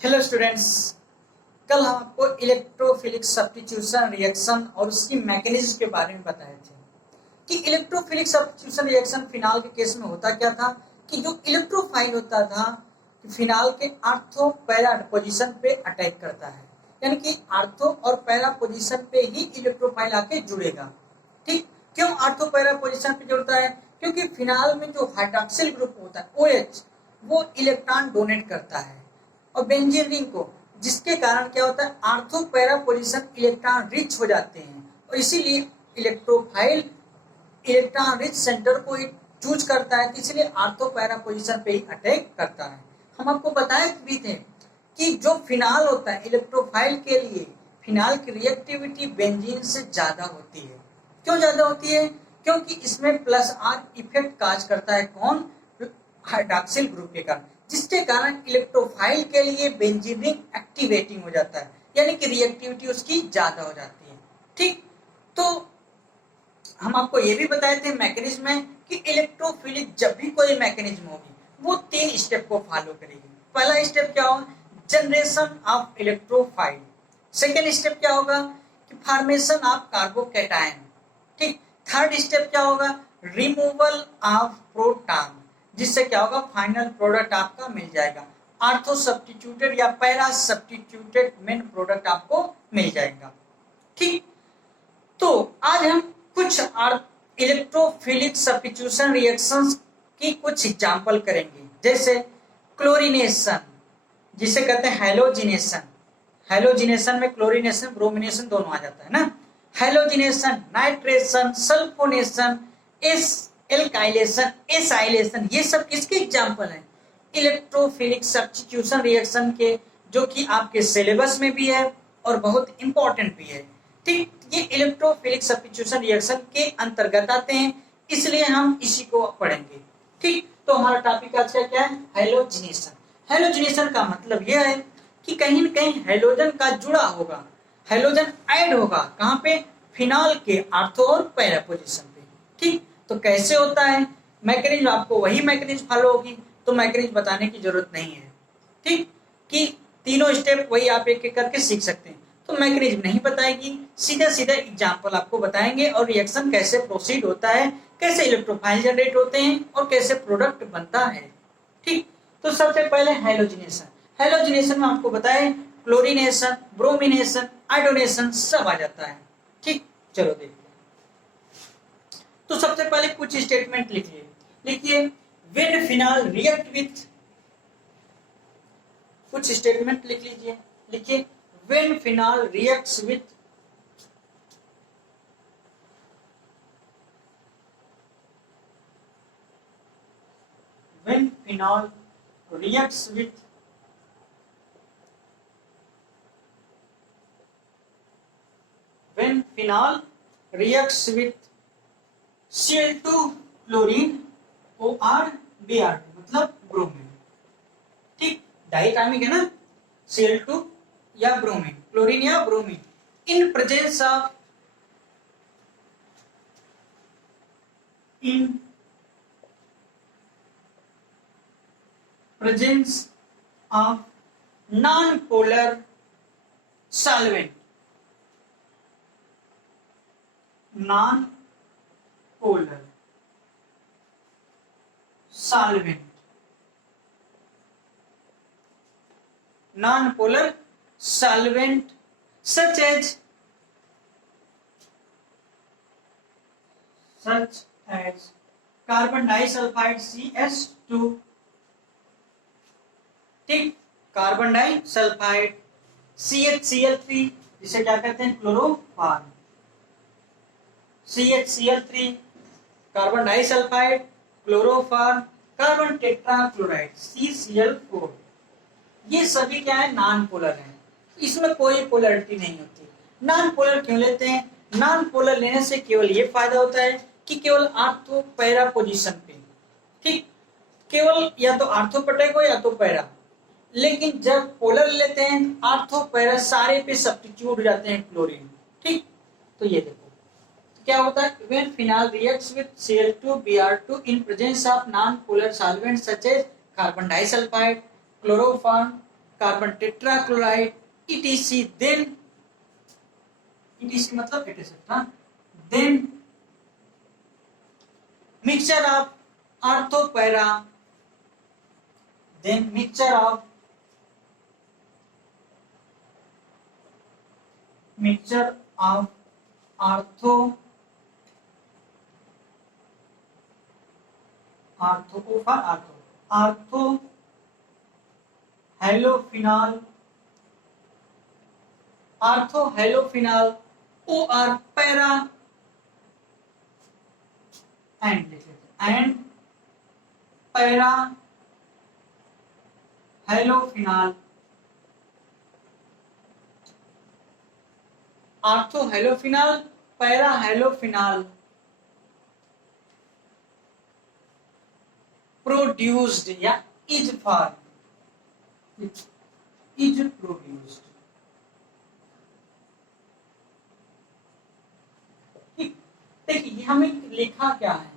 Hello students, कल हम आपको इलेक्ट्रोफिलिक सब्स्टिट्यूशन रिएक्शन और उसकी मैकेनिज्म के बारे में बताए थे कि इलेक्ट्रोफिलिक सब्स्टिट्यूशन रिएक्शन फिनाल के केस में होता क्या था कि जो इलेक्ट्रोफाइल होता था फिनाल के आर्थो पैरा पोजीशन पे अटैक करता है, यानी कि आर्थो और पैरा पोजीशन पे ही इलेक्ट्रोफाइल आके जुड़ेगा। ठीक, क्यों आर्थो पैरा पोजीशन पे जुड़ता है? क्योंकि फिनाल में जो हाइड्रॉक्सिल ग्रुप होता है OH वो इलेक्ट्रॉन डोनेट करता है और बेंजीन रिंग को, जिसके कारण क्या होता है ortho para position electron rich हो जाते हैं और इसीलिए इलेक्ट्रोफाइल इलेक्ट्रॉन रिच सेंटर को चूज करता है, इसलिए आर्थो पैरा पोजीशन पे ही अटैक करता है। हम आपको बताए भी थे कि जो फिनाल होता है इलेक्ट्रोफाइल के लिए, फिनाल की रिएक्टिविटी बेंजीन से ज्यादा होती है। क्यों ज्यादा होती है? क्योंकि इसमें प्लस आर इफेक्ट काज करता है। कौन? हाइड्रॉक्सिल ग्रुप के कारण, जिसके कारण इलेक्ट्रोफाइल के लिए बेंजीन रिंग एक्टिवेटिंग हो जाता है, यानी कि रिएक्टिविटी उसकी ज्यादा हो जाती है। ठीक, तो हम आपको ये भी बताए थे मैकेनिज्म में कि इलेक्ट्रोफिलिक जब भी कोई मैकेनिज्म होगी वो 3 स्टेप को फॉलो करेगी। पहला स्टेप क्या होगा? Generation of electrophile. Second step क्या होगा कि फॉर्मेशन ऑफ कार्बोकैटायन। ठीक, थर्ड स्टेप क्या होगा? रिमूवल ऑफ प्रोटॉन, जिससे क्या होगा फाइनल प्रोडक्ट आपका मिल जाएगा, आर्थो सब्स्टिट्यूटेड या पैरा सब्स्टिट्यूटेड मेन प्रोडक्ट आपको मिल जाएगा। ठीक, तो आज हम कुछ इलेक्ट्रोफिलिक सब्स्टिट्यूशन रिएक्शंस की कुछ एग्जांपल करेंगे, जैसे क्लोरीनेशन, जिसे कहते हैं हैलोजिनेशन। हैलोजिनेशन में क्लोरीनेशन ब्रोमिनेशन दोनों आ जाता है ना। Halogenation, nitration, sulphonation, alkylation, acylation, ये सब किसके एग्जांपल हैं? इलेक्ट्रोफिलिक सब्स्टिट्यूशन रिएक्शन के, जो कि आपके सिलेबस में भी है और बहुत इंपॉर्टेंट भी है। ठीक, ये इलेक्ट्रोफिलिक सब्स्टिट्यूशन रिएक्शन के अंतर्गत आते हैं, इसलिए हम इसी को पढ़ेंगे। ठीक, तो हमारा टॉपिक आज का क्या है? हैलोजिनेशन। हैलोजिनेशन का मतलब यह है कि कहीं न कहीं हैलोजन का जुड़ा होगा, हैलोजन ऐड होगा, कहाँ पे? फिनाल के आर्थो और पैरा पोजीशन पे। ठीक, तो कैसे होता है मैकेनिज्म? आपको वही मैकेनिज्म फॉलो होगी, तो मैकेनिज्म बताने की जरूरत नहीं है। ठीक, कि तीनों स्टेप वही आप एक एक करके सीख सकते हैं, तो मैकेनिज्म नहीं बताएगी, सीधा सीधा एग्जांपल आपको बताएंगे और रिएक्शन कैसे प्रोसीड होता है, कैसे इलेक्ट्रोफाइल जनरेट होते हैं और कैसे प्रोडक्ट बनता है। ठीक, तो सबसे पहले हैलोजिनेशन। हैलोजिनेशन में आपको बताएं क्लोरीनेशन, ब्रोमिनेशन, आयोडोनेशन सब आ जाता है। ठीक, चलो देखते हैं। तो सबसे पहले कुछ स्टेटमेंट लिखिए व्हेन फिनाल रिएक्ट विथ, कुछ स्टेटमेंट लिख लीजिए। लिखिए when phenol reacts with when phenol reacts with when phenol reacts with Cl2 chlorine OR Br2, मतलब ब्रोमीन। ठीक, डाइटामिक है ना, Cl2 या ब्रोमीन, क्लोरीन या bromine, in presence of non polar solvent, non polar solvent, non-polar solvent such as carbon disulfide CH2। ठीक, carbon disulphide, CHCl3, जिसे क्या कहते हैं chloroform, CHCl3, carbon disulphide, chloroform, carbon tetrachloride CCl4, ये सभी क्या है? नॉन पोलर है, इसमें कोई पोलरिटी नहीं होती। नॉन पोलर क्यों लेते हैं? नॉन पोलर लेने से केवल ये फायदा होता है कि केवल आर्थो पैरा पोजीशन पे, ठीक, केवल या तो आर्थो पटेग हो या तो पैरा, लेकिन जब पोलर लेते हैं आर्थो पैरा सारे पे सब्स्टिट्यूट हो जाते हैं क्लोरीन। ठीक, तो ये देखो क्या होता है? When phenol reacts with Cl2Br2 in presence of non polar solvent such as carbon disulphide, chloroform, carbon tetrachloride ETC, then ETC मतलब et cetera, then mixture of ortho para, then mixture of ortho halophenol or para and para halophenol, ortho halophenol, para halophenol produced या is produced। देखिए हमें लिखा क्या है,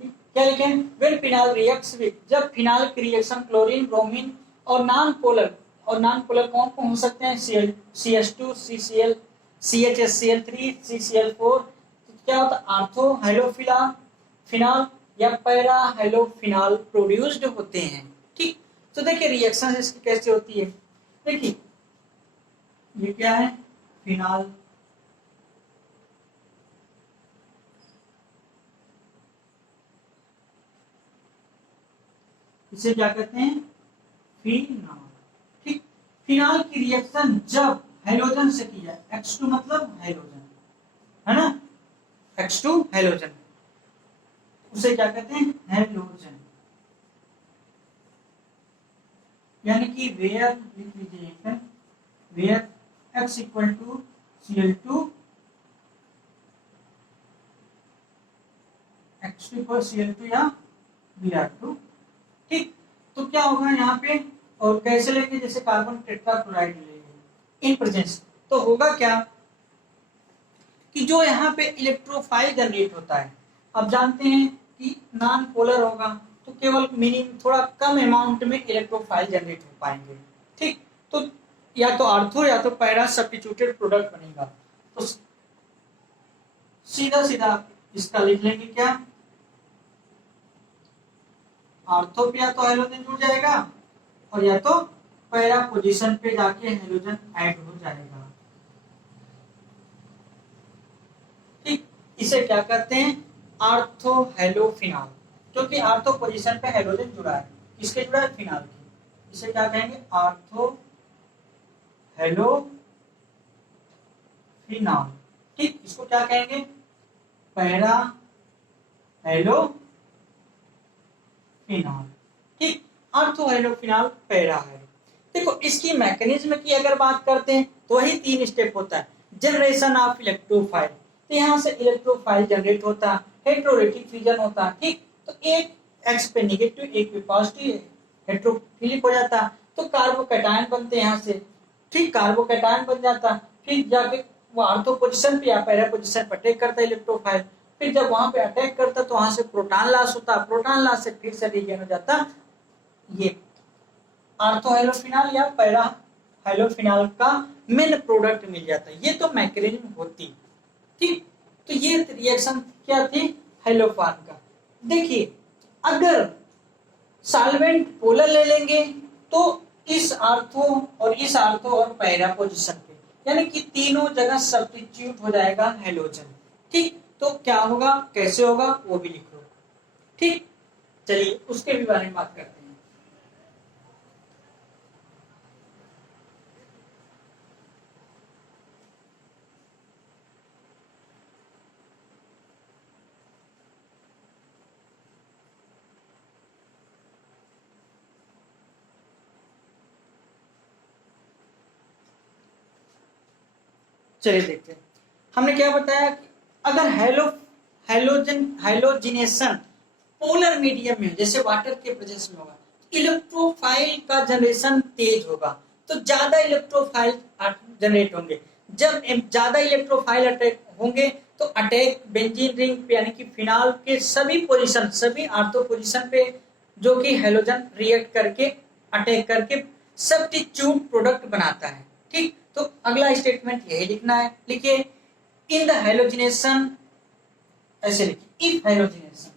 क्या लिखे, when phenyl reacts with, जब फिनाइल की रिएक्शन क्लोरीन ब्रोमीन और नॉन पोलर कौन कौन हो सकते हैं, CH2 CCl CHCl3 CCl4, क्या होता है आर्थो हाइलोफिनॉल या पैरा हाइलोफिनॉल प्रोड्यूस्ड होते हैं। ठीक, तो देखिए रिएक्शन इसकी कैसे होती है, देखिए ये क्या है फिनॉल, इसे क्या कहते हैं फिनॉल। ठीक, फिनॉल की रिएक्शन जब हेलोजन से की जाए, X2 मतलब हेलोजन है ना, X2 हेलोजन, उसे क्या कहते हैं हेलोजन, यानी कि वेयर लिख लीजिए, where X equal to Cl2 X2 equal Cl2 या Br2। ठीक, तो क्या होगा यहाँ पे, और कैसे लेंगे, जैसे कार्बन टेट्राक्लोराइड लेंगे इन प्रेजेंस, तो होगा क्या कि जो यहाँ पे इलेक्ट्रोफाइल जनरेट होता है, अब जानते हैं कि नॉन पोलर होगा तो केवल मिनिमम थोड़ा कम अमाउंट में इलेक्ट्रोफाइल जनरेट हो पाएंगे। ठीक, तो या तो आर्थो या तो पैरा सब्स्टिट्यूटेड प्रोडक्ट बनेगा, तो सीधा सीधा इसका लिख लेंगे क्या, आर्थो पे या तो हेलोजन जुड़ जाएगा और या तो पैरा पोजीशन पे जाके हेलोजन ऐड हो जाएगा। ठीक, इसे क्या कहते हैं आर्थो हेलोफिनॉल, क्योंकि आर्थो पोजीशन पे हेलोजन जुड़ा है, किसके जुड़ा है फिनॉल के, इसे क्या कहेंगे आर्थो हेलोफिनॉल। ठीक, इसको क्या कहेंगे पैरा हेलोफिनॉल। ठीक, आर्थो हेलोफिनॉल पैरा है। देखो इसकी मैकेनिज्म की अगर बात करते हैं तो वही 3 स्टेप होता है, जनरेशन ऑफ इलेक्ट्रोफाइल, तो यहाँ से इलेक्ट्रोफाइल जनरेट होता है, हेटेरोरेटिक फ्यूजन होता है। ठीक, तो एक X पे नेगेटिव एक पे पॉजिटिव हेटेरोफिलिक हो जाता है, तो कार्बोकैटायन बनते हैं यहाँ से। ठीक, कार्बोकैटायन बन जाता, फिर जाके वो आर्थो पोजीशन पे या पैरा पोजीशन पर अटैक करता है इलेक्ट्रोफाइल, फिर जब वहां पे अटैक करता तो वहां से प्रोटॉन लॉस होता, प्रोटॉन लॉस से फिर से रीगेन हो जाता ये आर्थो हेलोफिनॉल या पैरा हेलोफिनॉल का मेन प्रोडक्ट मिल जाता है। ये तो मैकेनिज्म होती। ठीक, तो ये रिएक्शन क्या थी हेलोफान का। देखिए अगर सॉल्वेंट पोलर ले लेंगे तो इस आर्थो और पैरा पोजीशन पे, यानी कि तीनों जगह सब्स्टिट्यूट हो जाएगा हेलोजन। ठीक, तो क्या होगा कैसे होगा वो भी लिख लो। ठीक, चलिए उसके भी बारे में बात करते हैं। चलिए देखते हैं, हमने क्या बताया कि अगर हाइलोजिनेशन पोलर मीडियम में जैसे वाटर के प्रेजेंस में होगा, इलेक्ट्रोफाइल का जनरेशन तेज होगा, तो ज्यादा इलेक्ट्रोफाइल जनरेट होंगे। जब ज्यादा इलेक्ट्रोफाइल अटैक होंगे तो अटैक बेंजीन रिंग पे यानी कि फिनॉल के सभी आर्थो पोजीशन पे जो कि हेलोजन रिएक्ट करके अटैक करके सब्स्टिट्यूट प्रोडक्ट बनाता है। ठीक, तो अगला स्टेटमेंट यही लिखना है। लिखिए इन द हेलोजिनेशन, ऐसे लिखिए if halogenation,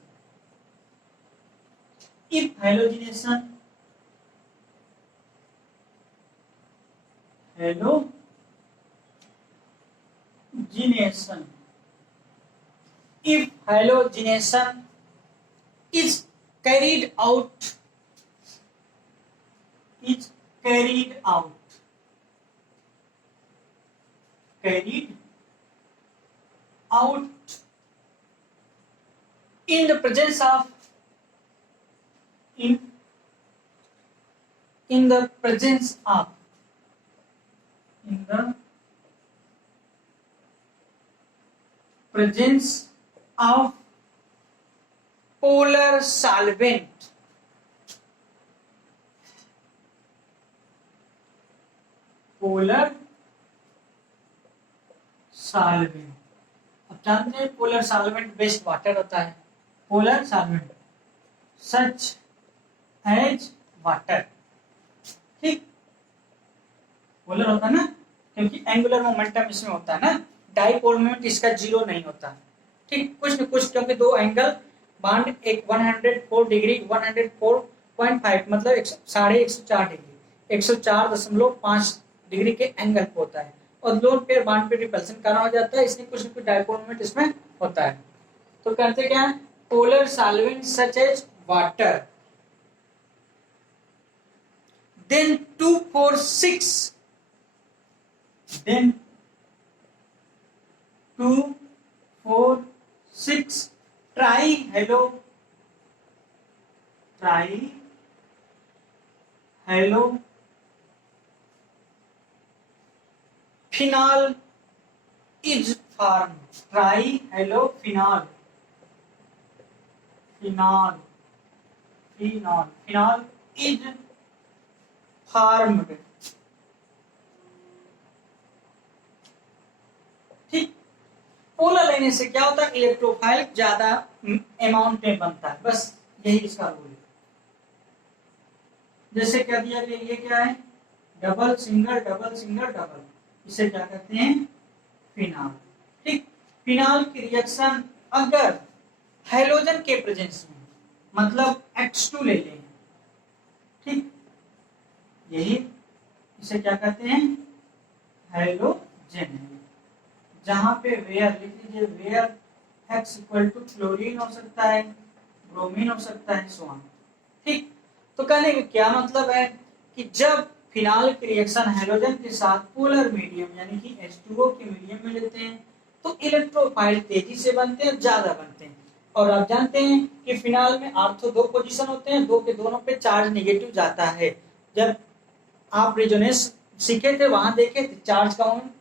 if halogenation, halogenation, if halogenation is carried out, is carried out, carried out in the presence of, in the presence of, in the presence of polar solvent, polar solvent। अब जानते हैं polar solvent based water होता है, polar solvent such as water. ठीक, polar होता है ना, क्योंकि एंगुलर मोमेंटम इसमें होता है ना, डाइपोल मोमेंट इसका जीरो नहीं होता। ठीक, कुछ न कुछ, क्योंकि दो एंगल बांड एक 104 डिग्री 104.5 मतलब 104 डिग्री 104.5 डिग्री के एंगल पे होता है, और दोनों पेयर बांड पे रिपल्सन करना हो जाता है, इसलिए कुछ न कुछ डाइपोल मोमेंट इसमें होता है। तो कहते क्या है, polar solvent such as water, then 246, then 246 trihalophenol is formed, trihalophenol, phenol is formed। ठीक, पोलर लेने से क्या होता है, इलेक्ट्रोफाइल ज्यादा अमाउंट में बनता है, बस यही इसका रूल है। जैसे कह दिया कि ये क्या है, double single double single double, इसे क्या कहते हैं, फिनॉल। ठीक, फिनॉल की रिएक्शन अगर हाइड्रोजन के प्रेजेंस में, मतलब H2 ले लें, ठीक, यही इसे क्या कहते हैं, हाइड्रोजन। जहां पे वेयर लिख लीजिए, where X equal to chlorine हो सकता है, ब्रोमीन हो सकता है, सो ऑन। ठीक, तो कहने का क्या मतलब है कि जब फिनॉल की रिएक्शन हाइड्रोजन के साथ पोलर मीडियम यानी कि H2O के मीडियम में लेते हैं तो इलेक्ट्रोफाइल तेजी से बनते हैं, ज्यादा बनते हैं। और आप जानते हैं कि फिनॉल में आर्थो दो पोजीशन होते हैं, दो के दोनों पे चार्ज नेगेटिव जाता है। जब आप रेजोनेंस सीखे थे वहां देखे चार्ज काउंट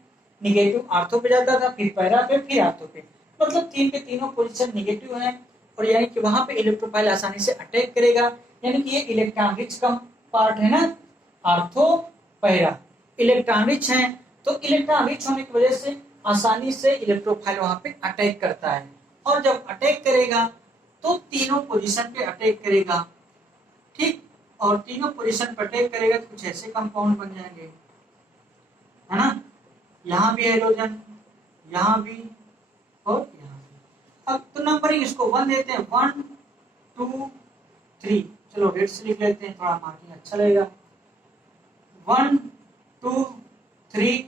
निगेटिव आर्थो पे जाता था, फिर पैरा पे, फिर आर्थो पे, मतलब तीन के तीनों पोजीशन निगेटिव हैं, और यानी कि वहां पे इलेक्ट्रोफाइल आसानी से अटैक करेगा। यानी कि ये इलेक्ट्रॉन रिच का पार्ट है ना, आर्थो पैरा इलेक्ट्रॉन रिच है, तो इलेक्ट्रॉन रिच होने की वजह से आसानी से इलेक्ट्रोफाइल वहां पे अटैक करता है, और जब अटैक करेगा तो तीनों पोजीशन पे अटैक करेगा। ठीक, और तीनों पोजीशन पर अटैक करेगा तो कुछ ऐसे कंपाउंड बन जाएंगे, है ना, यहाँ भी हाइड्रोजन, यहाँ भी, और यहाँ भी। अब तो नंबरिंग इसको 1 देते हैं, 1 2 3, चलो रेड से लिख लेते हैं, थोड़ा मार्किंग अच्छा लगेगा। 1 2 3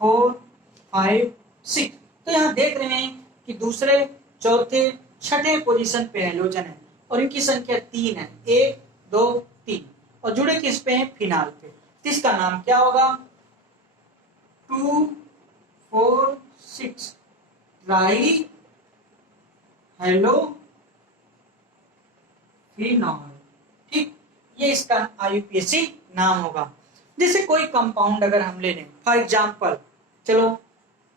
4 5 6। तो यहाँ देख रहे हैं कि दूसरे चौथे छठे पोजीशन पे हाइड्रोजन है, और इनकी संख्या 3 है, 1 2 3, और जुड़े किस पे हैं, फिनॉल पे। तो इसका नाम क्या होगा, 2 4 6 ट्राई हेलोफिनॉल। ठीक, ये इसका IUPAC नाम होगा। जैसे कोई कंपाउंड अगर हम ले लें, फॉर एग्जांपल, चलो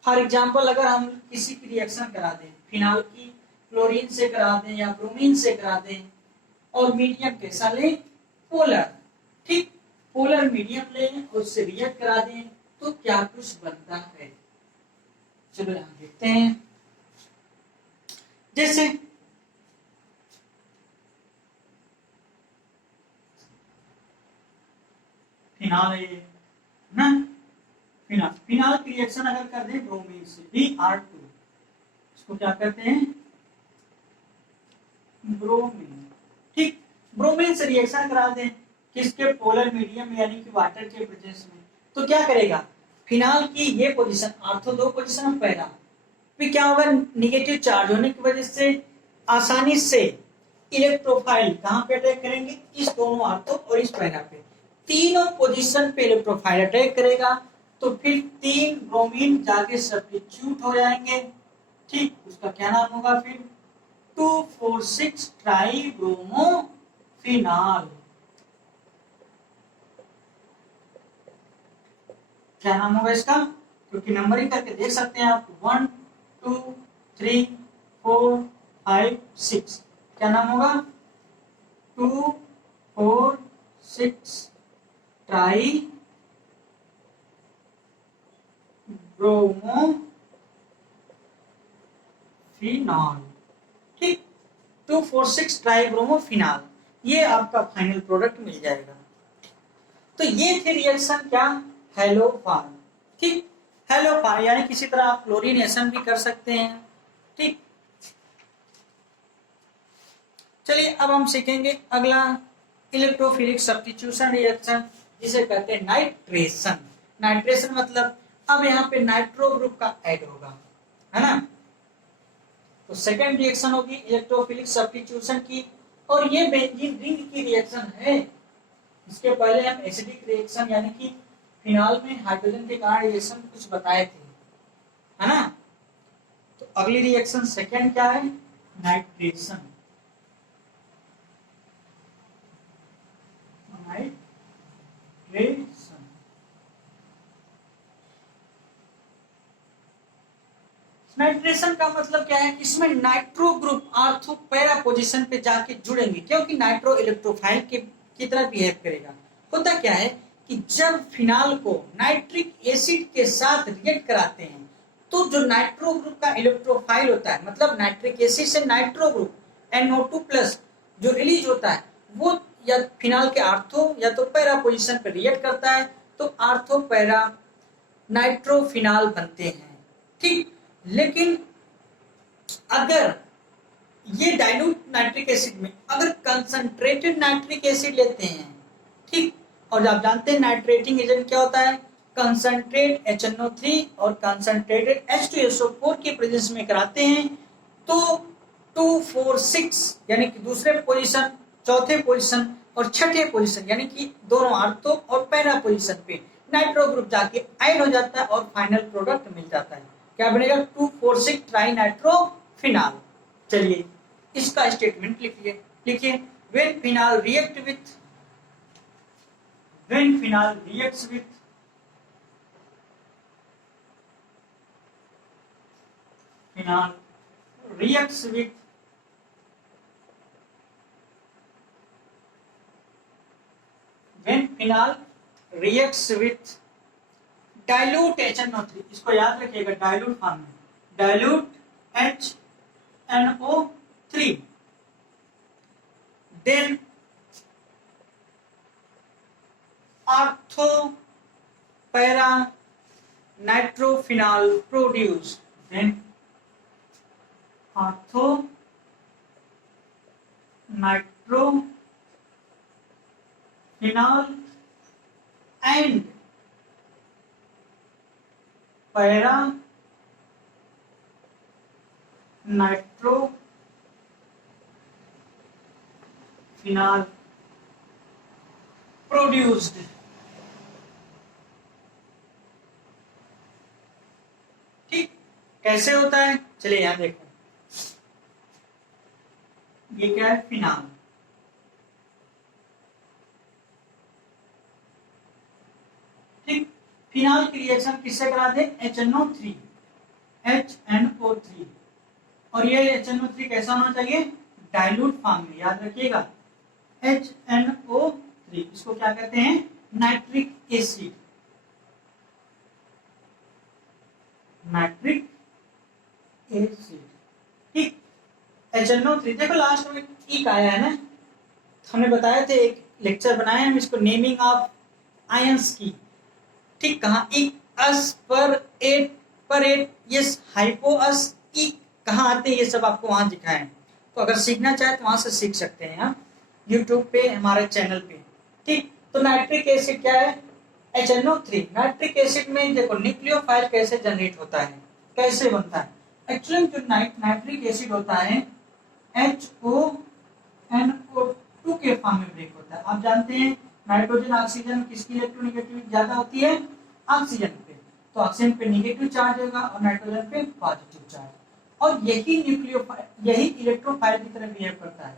फॉर एग्जांपल अगर हम किसी की रिएक्शन करा दें, फिनॉल की क्लोरीन से करा दें या ब्रोमीन से करा दें, और मीडियम कैसा लें, पोलर। ठीक, पोलर मीडियम लें और उससे रिएक्ट करा दें तो क्या कुछ बनता है, चलो यहां देखते हैं। जैसे फिनाल है ये ना, फिनाल। फिनाल की रिएक्शन अगर कर दें ब्रोमीन से Br2, इसको क्या कहते हैं, ब्रोमीन। ठीक, ब्रोमीन से रिएक्शन करा दें किसके, पोलर मीडियम यानी कि वाटर के प्रेजेंस में, तो क्या करेगा, फिनाल की ये पोजीशन आर्थो 2 पोजीशन पैरा, फिर क्या होगा, निगेटिव चार्ज होने की वजह से आसानी से इलेक्ट्रोफाइल कहां पे अटैक करेंगे, इस दोनों आर्थो और इस पैरा पे, तीनों पोजीशन पे इलेक्ट्रोफाइल अटैक करेगा, तो फिर 3 ब्रोमीन जाके सब्स्टिट्यूट हो जाएंगे। ठीक, उसका क्या नाम होगा फिर, 2,4,6 ट्राई ब्रोमो फिनाल। क्या नाम होगा इसका, क्योंकि नंबरिंग करके देख सकते हैं आप, 1 2 3 4 5 6, क्या नाम होगा, 2 4 6 ट्राई ब्रोमो फिनाल। ठीक, 2,4,6 ट्राई ब्रोमो फिनाल, ये आपका फाइनल प्रोडक्ट मिल जाएगा। तो ये थे रिएक्शन क्या, हेलोफार। ठीक, हेलोफार यानी किसी तरह आप क्लोरीनेशन भी कर सकते हैं। ठीक, चलिए अब हम सीखेंगे अगला इलेक्ट्रोफिलिक सब्स्टिट्यूशन रिएक्शन, जिसे कहते हैं नाइट्रेशन। नाइट्रेशन मतलब अब यहाँ पे नाइट्रो ग्रुप का ऐड होगा, है ना। तो सेकेंड रिएक्शन होगी इलेक्ट्रोफिलिक सब्स्टिट्यूशन की, और ये बेंजीन रिंग की रिएक्शन है। इसके पहले हम एसिडिक रिएक्शन यानी कि फिनाल में हाइड्रोजन के कारण रिएक्शन कुछ बताए थे, है ना। तो अगली रिएक्शन सेकेंड क्या है, नाइट्रेशन। नाइट्रेशन, नाइट्रेशन का मतलब क्या है, इसमें nitro group ortho para position पे जाके जुड़ेंगे, क्योंकि नाइट्रो इलेक्ट्रोफाइल की तरह बिहेव करेगा। होता क्या है कि जब फिनाल को नाइट्रिक एसिड के साथ रिएक्ट कराते हैं, तो जो नाइट्रो ग्रुप का इलेक्ट्रोफाइल होता है, मतलब नाइट्रिक एसिड से नाइट्रो ग्रुप NO2+ जो रिलीज होता है, वो या फिनाल के आर्थो या तो पैरा पोजीशन पर रिएक्ट करता है, तो आर्थो पैरा नाइट्रोफिनाल बनते हैं। ठीक, लेकिन अगर ये डाइल्यूट नाइट्रिक एसिड में अगर कंसंट्रेटेड नाइट्रिक एसिड लेते हैं, ठीक, और आप जानते हैं नाइट्रेटिंग एजेंट क्या होता है, कंसंट्रेट HNO3 और कंसंट्रेटेड H2SO4 के प्रेजेंस में कराते हैं, तो 2,4,6 यानी कि दूसरे पोजीशन, चौथे पोजीशन और छठे पोजीशन यानी कि दोनों आर्थो और पैरा पोजीशन पे नाइट्रो ग्रुप जाके ऐड हो जाता है और फाइनल प्रोडक्ट मिल जाता है। क्या बनेगा, 2,4,6 ट्राई नाइट्रो फिनाल। चलिए इसका स्टेटमेंट लिखिए, लिखिए, when phenol react with, when phenol reacts with phenol reacts with when phenol reacts with dilute HNO3, इसको याद रखिएगा, डाइल्यूट फॉर्म में, dilute HNO3, then ortho para nitrophenol produced, then ortho nitrophenol and para nitrophenol produced. ठीक, कैसे होता है, चलिए यहां देखो, ये क्या है, फिनाल। ठीक, फिनाल की रिएक्शन किससे कराते हैं, HNO3, और ये HNO3 कैसा होना चाहिए, डाइल्यूट फॉर्म में, याद रखिएगा, HNO3, इसको क्या कहते हैं, नाइट्रिक एसिड, नाइट्रिक एसिड। ठीक, HNO3, देखो लास्ट में एक आया है ना, हमने बताए थे, एक लेक्चर बनाए हम इसको, नेमिंग ऑफ आयंस की, ठीक, कहाँ इक अस पर एट ये हाइपो अस इक कहाँ आते हैं, ये सब आपको वहां दिखाएं। तो अगर सीखना चाहे तो वहां से सीख सकते हैं आप यूट्यूब पे हमारे चैनल पे, ठीक। तो नाइट्रिक एसिड क्या है, HNO3। नाइट्रिक एसिड में देखो न्यूक्लियोफाइल कैसे जनरेट होता है, कैसे बनता है। एक्चुअली जो नाइट्रिक एसिड होता है HONO2 के फॉर्म में ब्रेक होता है। आप जानते हैं नाइट्रोजन ऑक्सीजन किसकी इलेक्ट्रोनेगेटिविटी ज्यादा होती है, ऑक्सीजन पे। तो ऑक्सीजन पे नेगेटिव चार्ज होगा और नाइट्रोजन पे पॉजिटिव चार्ज, और यही यही इलेक्ट्रोफाइल की तरह बिहेव करता है,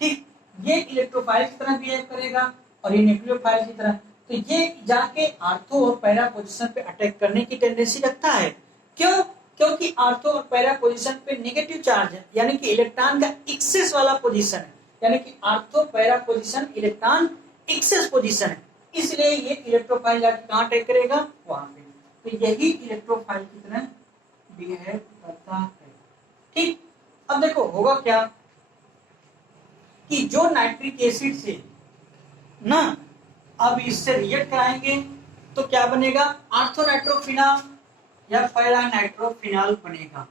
ठीक। ये इलेक्ट्रोफाइल की तरह बिहेव करेगा और ये न्यूक्लियोफाइल की तरह। तो ये जाके आर्थो और पैरा पोजीशन पे अटैक करने की टेंडेंसी रखता है। क्यों? क्योंकि आर्थो और पैरा पोजीशन पे नेगेटिव चार्ज है, यानी कि इलेक्ट्रॉन का एक्सेस वाला पोजीशन है, यानी कि ortho para position electron excess position है, इसलिए ये इलेक्ट्रोफाइल जाके कहां अटैक करेगा, वहां पे। तो यही इलेक्ट्रोफाइल की तरह बिहेव करता है, ठीक। अब देखो होगा क्या कि जो नाइट्रिक एसिड से ना अब इससे रिएक्ट कराएंगे तो क्या बनेगा, आर्थोनाइट्रोफिनॉल या पैरानाइट्रोफिनॉल बनेगा,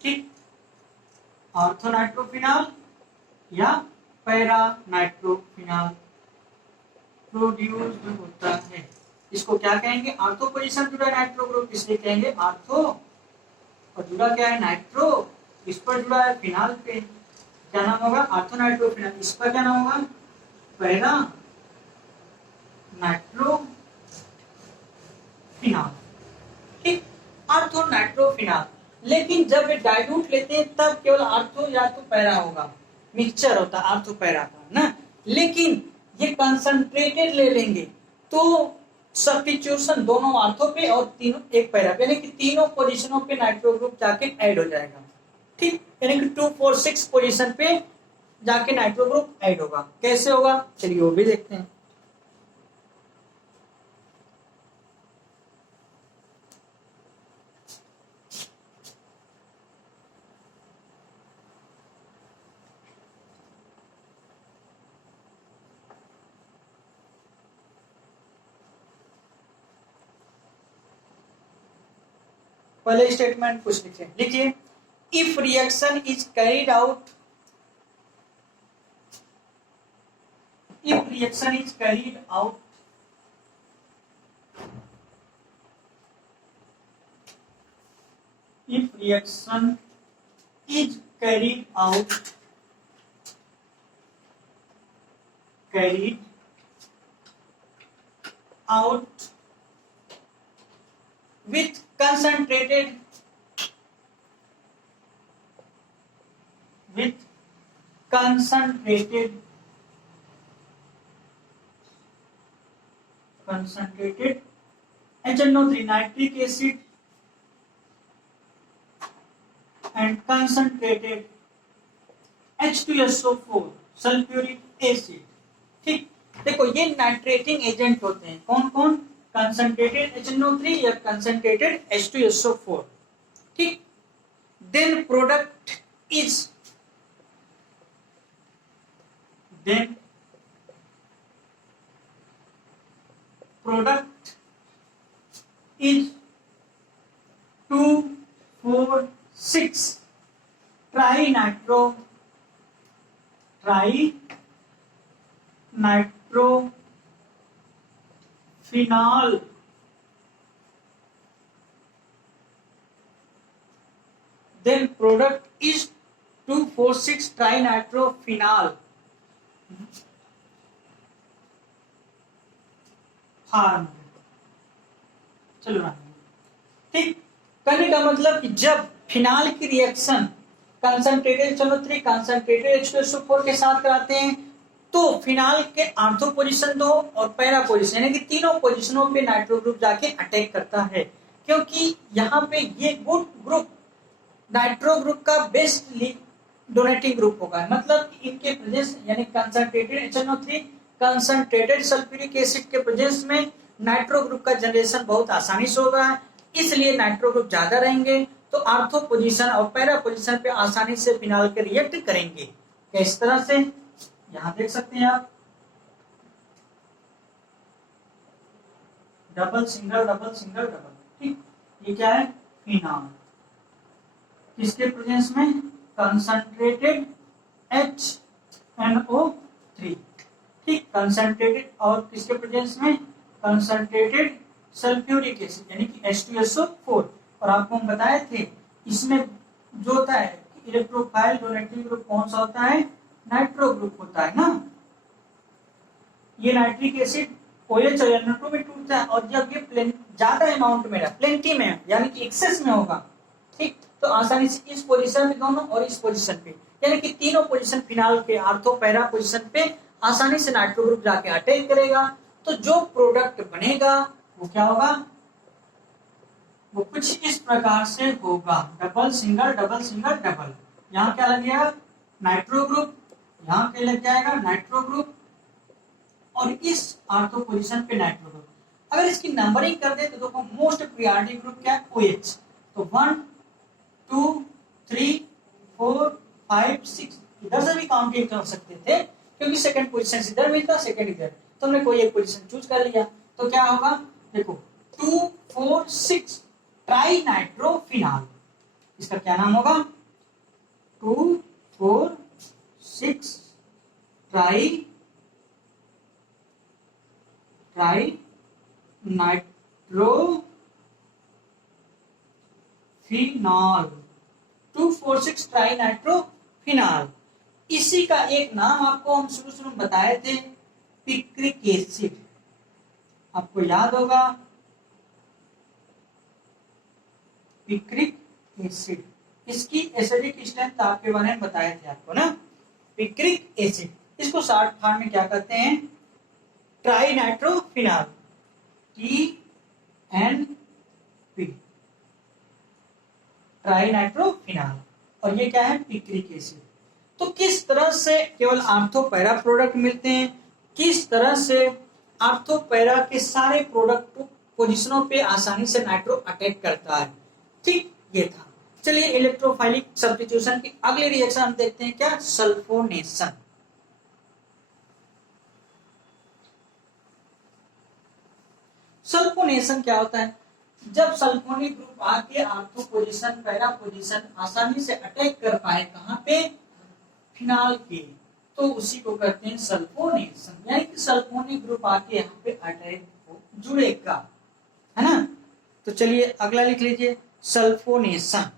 ठीक। आर्थोनाइट्रोफिनॉल या पैरानाइट्रोफिनॉल प्रोड्यूस्ड होता है। इसको क्या कहेंगे, आर्थो पोजीशन जुड़ा नाइट्रो ग्रुप, इसलिए कहेंगे आर्थो, और जुड़ा क्या है, नाइट्रो, इस पर जुड़ा है फिनॉल पे, क्या नाम होगा, आर्थोनाइट्रोफिनॉल। इस पर क्या नाम होगा, पैरा नाइट्रोफिनॉल, ठीक, आर्थोनाइट्रोफिनॉल। लेकिन जब ये डाइल्यूट लेते हैं तब केवल आर्थो या तो पैरा होगा, मिक्सचर होता है आर्थो पैरा का ना। लेकिन ये कंसंट्रेटेड ले लेंगे तो सब्स्टिट्यूशन दोनों आर्थो पे और तीनों एक पैरा पे, यानी कि तीनों पोजीशनों पे नाइट्रो ग्रुप जाके ऐड हो जाएगा, ठीक। यानी कि 2, 4, 6 पोजीशन पे जाके नाइट्रो ग्रुप ऐड होगा। कैसे होगा, चलिए वो भी देखते हैं। पहले स्टेटमेंट कुछ लिखिए, if reaction is carried out, if reaction is carried out if reaction is carried out with concentrated HNO3 nitric acid and concentrated H2SO4 sulphuric acid, ठीक। देखो ये नाइट्रेटिंग एजेंट होते हैं, कौन कौन, कंसंट्रेटेड HNO3 या कंसंट्रेटेड H2SO4, ठीक। Then product is is 2,4,6 trinitrophenol, then product is 2,4,6 trinitrophenol form. चलो ना, ठीक। करने का मतलब कि जब फिनाल की reaction concentrated HNO3 concentrated H2SO4 के साथ कराते हैं तो फिनाल के आर्थो पोजीशन दो और पैरा पोजीशन, यानी कि तीनों पोजीशनों पे नाइट्रो ग्रुप जाके अटैक करता है, क्योंकि यहाँ पे ये गुड ग्रुप नाइट्रो ग्रुप का बेस्ट डोनेटिंग ग्रुप होगा। मतलब इनके प्रेजेंस यानी concentrated HNO3 concentrated sulphuric acid के प्रेजेंस में नाइट्रो ग्रुप का जनरेशन बहुत आसानी से होगा, इसलिए नाइट्रो ग्रुप ज्यादा रहेंगे तो आर्थो पोजीशन और पैरा पोजीशन पे आसानी से फिनाल के रिएक्ट करेंगे। इस तरह से यहां देख सकते हैं आप, double single double single double. ठीक, ये क्या है? फिनॉल। किसके प्रेजेंस में? Concentrated HNO3। ठीक, कंसंट्रेटेड, और किसके प्रेजेंस में? कंसंट्रेटेड सल्फ्यूरिक एसिड यानी कि H2SO4। और आपको हम बताए थे इसमें जो होता है इलेक्ट्रोफाइल डोनेटिव ग्रुप कौन सा होता है? नाइट्रो ग्रुप होता है ना। ये नाइट्रिक एसिड OH और NO2 में टूटता है, और जब ये ज्यादा अमाउंट में प्लेंटी में यानी कि एक्सेस में होगा, ठीक, तो आसानी से इस पोजीशन पे दोनों और इस पोजीशन पे, यानी कि तीनों पोजीशन फिनाल के आर्थो पैरा पोजीशन पे आसानी से नाइट्रो ग्रुप जाके अटैक करेगा। तो जो प्रोडक्ट बनेगा वो क्या होगा? वो कुछ इस प्रकार से होगा, double single double single double. यहाँ क्या लग जाएगा? Nitro group. यहाँ क्या लग जाएगा? नाइट्रो ग्रुप, और इस आर्थो पोजीशन पे नाइट्रो ग्रुप। अगर इसकी नंबरिंग कर दे तो देखो मोस्ट प्रियोरिटी ग्रुप क्या है? OH। तो 1 2 3 4 5 6, इधर से भी काउंटिंग कर सकते थे क्योंकि सेकंड पोजीशन इधर मिलता, सेकंड इधर, तो हमने कोई एक पोजीशन चूज कर लिया। तो क्या होगा? देखो 2 4 6 ट्राई नाइट्रोफिनॉल। इसका क्या नाम होगा? 2 4 6 ट्राई नाइट्रोफिनॉल। 2,4,6 try nitrophenol. इसी का एक नाम आपको हम शुरू में बताए थे, पिक्रिक एसिड। आपको याद होगा पिक्रिक एसिड, इसकी एसिडिक स्ट्रेंथ आपके बारे में बताए थे आपको ना, पिक्रिक एसिड। इसको शॉर्ट फॉर्म में क्या कहते हैं? Try nitrophenol, TNP, try nitrophenol. और ये क्या है? Picric acid. तो किस तरह से केवल आर्थो पैरा प्रोडक्ट मिलते हैं, किस तरह से आर्थो पैरा के सारे प्रोडक्ट पोजिशनों पे आसानी से नाइट्रो अटैक करता है। ठीक, ये था। चलिए इलेक्ट्रोफाइलिक सब्स्टिट्यूशन की अगले रिएक्शन हम देखते हैं, क्या? सल्फोनेशन। सल्फोनेशन क्या होता है? जब सल्फोनिक ग्रुप आके आर्थो पोजीशन पैरा पोजीशन आसानी से अटैक कर पाए, कहां पे? फिनाल के, तो उसी को कहते हैं सल्फोनेशन। यानी कि सल्फोनिक ग्रुप आके यहाँ पे अटैक जुड़ेगा, है ना। तो चलिए अगला लिख लीजिए, सल्फोनेशन।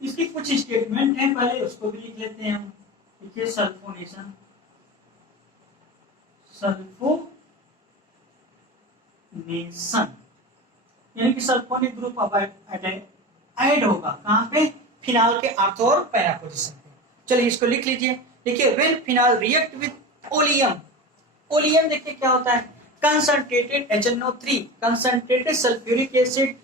इसकी कुछ स्टेटमेंट है, पहले उसको भी लिख लेते हैं हम। देखिए सल्फोनेशन, यानी कि सल्फोनिक ग्रुप अब ऐड होगा कहां पे? फिनाल के आर्थो और पैरा पोजीशन पे। चलिए इसको लिख लीजिए। देखिए when phenol react with oleum, oleum देखिए क्या होता है? Concentrated HNO3, concentrated sulphuric acid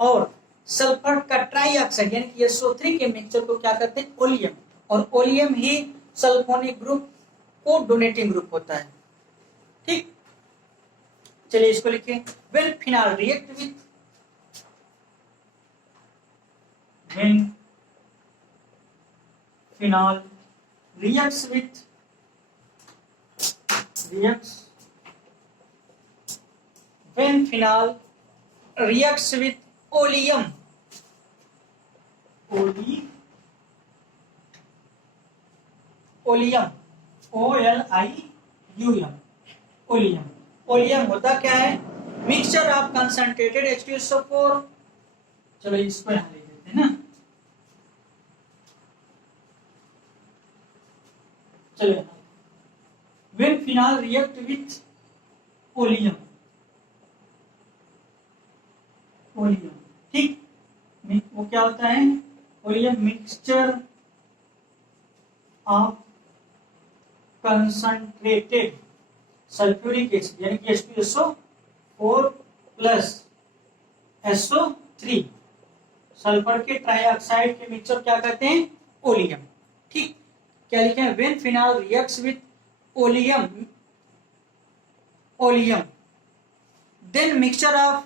और सल्फर का ट्राईऑक्साइड यानी कि SO3 के मिक्सचर को क्या कहते हैं? ओलियम। और ओलियम ही सल्फोनिक ग्रुप को डोनेटिंग ग्रुप होता है। ठीक, चलिए इसको लिखिए, when phenol react with, when phenol reacts with when phenol reacts with oleum, oleum, OLIUM, oleum, oleum होता क्या है? Mixture of concentrated H2SO4। चलो इसको यहां ले लेते हैं ना। चलो when phenol react with oleum, ठीक, वो क्या होता है? Oleum mixture of concentrated sulphuric acid यानी कि H2SO4 प्लस SO3, सल्फर के ट्राईऑक्साइड के मिक्सचर क्या कहते हैं? ओलियम। ठीक, क्या लिखे हैं? When phenol reacts with oleum, then mixture of,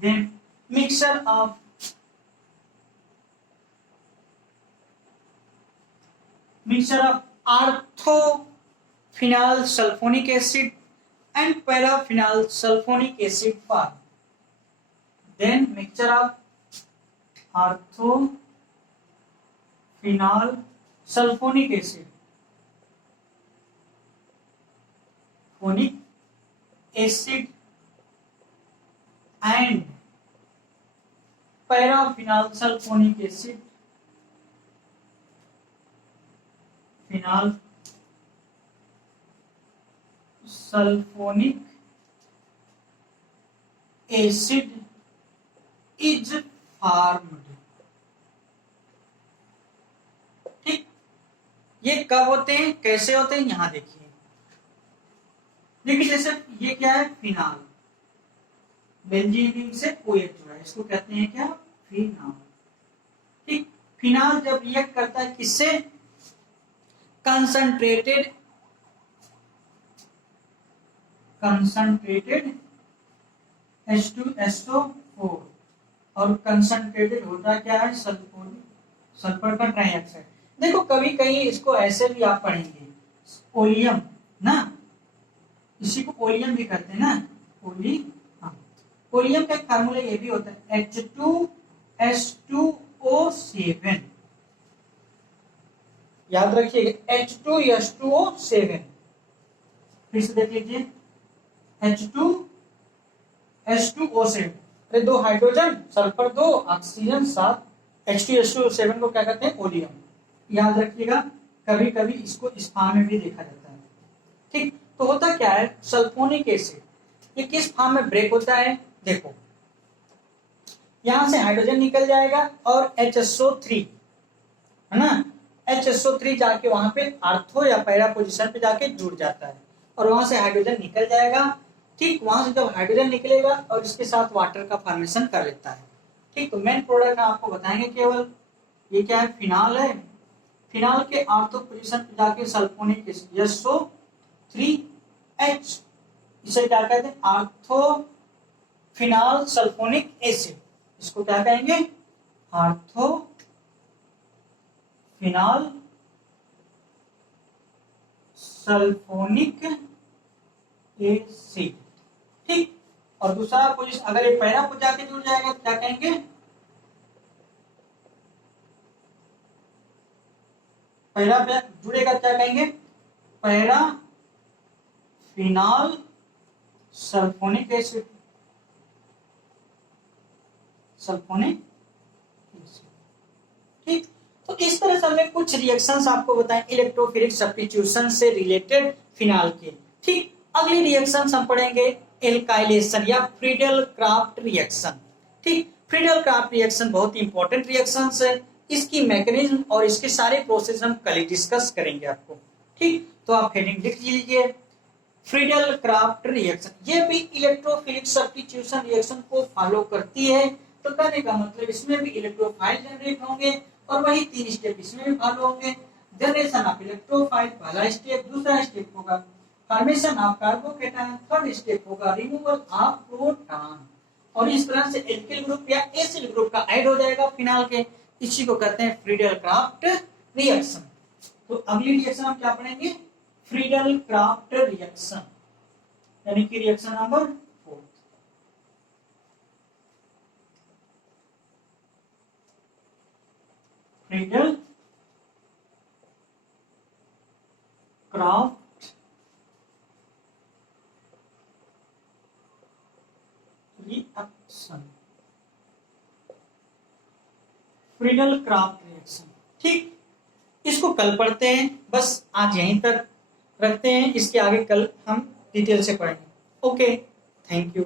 then mixture of orthophenol sulfonic acid and paraphenol sulfonic acid form. Then mixture of orthophenol sulfonic acid, phonic acid and paraphenol sulfonic acid, phenol sulfonic acid is formed. ठीक, ये कब होते हैं, कैसे होते हैं, यहां देखिए। देखिए जैसे ये क्या है, फिनाल, बेंजीन रिंग से OH जुड़ा है, इसको कहते हैं क्या, फिनाल। ठीक, फिनाल जब रिएक्ट करता है किससे, कंसंट्रेटेड H2SO4 और कंसंट्रेटेड होता क्या है, सल्फर का ट्राइऑक्साइड। देखो कभी कहीं इसको ऐसे भी आप पढ़ेंगे, ओलियम ना, इसी को ओलियम भी कहते हैं ना, ओलियम का एक फार्मूला ये भी होता है H2S2O7, याद रखिएगा H2S2O7। फिर से देख लीजिए H2S2O7, अरे दो हाइड्रोजन, सल्फर दो, ऑक्सीजन सात, H2SO7 को क्या कहते हैं, ओलियम। याद रखिएगा, कभी कभी इसको इस फॉर्म में भी देखा जाता है। ठीक, तो होता क्या है, सल्फोनिक एसिड ये किस फॉर्म में ब्रेक होता है, देखो यहां से हाइड्रोजन निकल जाएगा और HSO3 है ना, HSO3 जाके वहां पे आर्थो या पैरा पोजीशन पे जाके जुड़ जाता है और वहां से हाइड्रोजन निकल जाएगा। ठीक, वहां से जब हाइड्रोजन निकलेगा और इसके साथ वाटर का फॉर्मेशन कर लेता है। ठीक, तो मेन प्रोडक्ट आपको बताएंगे केवल, ये क्या है, फिनाल है, फिनाल के आर्थो पोजीशन पे जाके सल्फोनिक एसिड SO3H, इसे क्या कहते हैं, आर्थोफिनाल सल्फोनिक एसिड, इसको क्या कहेंगे, आर्थोफिनाल सल्फोनिक एसिड। ठीक, और दूसरा पोजीशन अगर ये पैरा पे जाके जुड़ जाएगा तो क्या कहेंगे, पैरा पे जुड़ेगा क्या कहेंगे, पैराफिनाल सल्फोनिक एसिड, सल्फोनिक एसिड। ठीक, तो इस तरह से हमने कुछ रिएक्शंस आपको बताएं इलेक्ट्रोफिलिक सब्स्टिट्यूशन से रिलेटेड फिनाल के। ठीक, अगली रिएक्शंस हम पढ़ेंगे एल्काइलेशन या फ्रीडल क्राफ्ट रिएक्शन। ठीक, फ्रीडल क्राफ्ट रिएक्शन बहुत ही इंपॉर्टेंट रिएक्शंस है, इसकी मैकेनिज्म और इसके सारे प्रोसेस हम कल डिस्कस करेंगे आपको। ठीक, तो आप हेडिंग लिख लीजिए, फ्रीडल क्राफ्ट रिएक्शन, ये भी इलेक्ट्रोफिलिक सब्स्टिट्यूशन रिएक्शन को फॉलो करती है। तो कहने का मतलब इसमें भी इलेक्ट्रोफाइल जनरेट होंगे और वही तीन स्टेप इसमें भी फॉलो होंगे। जनरेशन ऑफ इलेक्ट्रोफाइल पहला स्टेप, दूसरा स्टेप होगा formation of carbocation, third step होगा रिमूवल ऑफ प्रोटॉन, और इस तरह से एल्किल ग्रुप या एसिल ग्रुप का ऐड हो जाएगा फिनाल के, इसी को कहते हैं फ्रीडल क्राफ्ट रिएक्शन। तो अगली रिएक्शन हम क्या पढ़ेंगे, फ्रीडल क्राफ्ट रिएक्शन, यानी कि reaction number 4। Friedel craft reaction, Friedel craft reaction. ठीक, इसको कल पढ़ते हैं, बस आज यहीं तक रखते हैं, इसके आगे कल हम डिटेल से पढ़ेंगे। Okay, thank you.